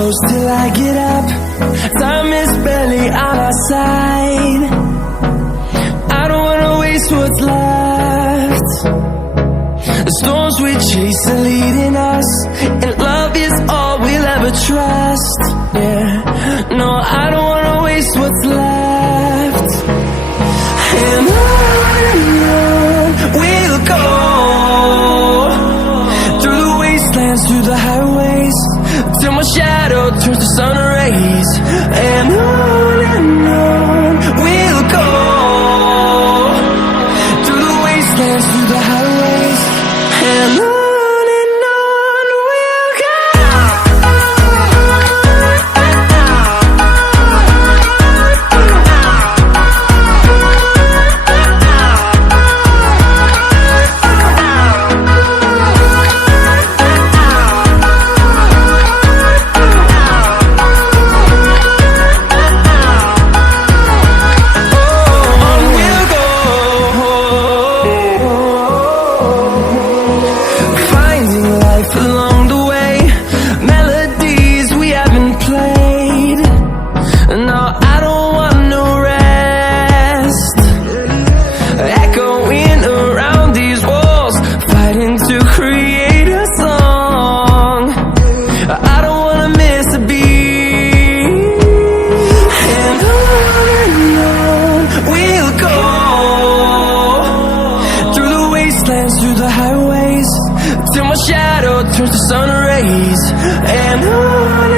close till I get up. Time is barely on our side. I don't wanna waste what's left. The storms we chase are leading us, and love is all we'll ever trust. Yeah, no, I don't wanna waste what's left. And on we'll go, through the wastelands, through the highways, till my shadow turns to sun rays. And on we'll go, through the wastelands, through the highways, and on we'll go. Through the highways, till my shadow turns to sun rays. And on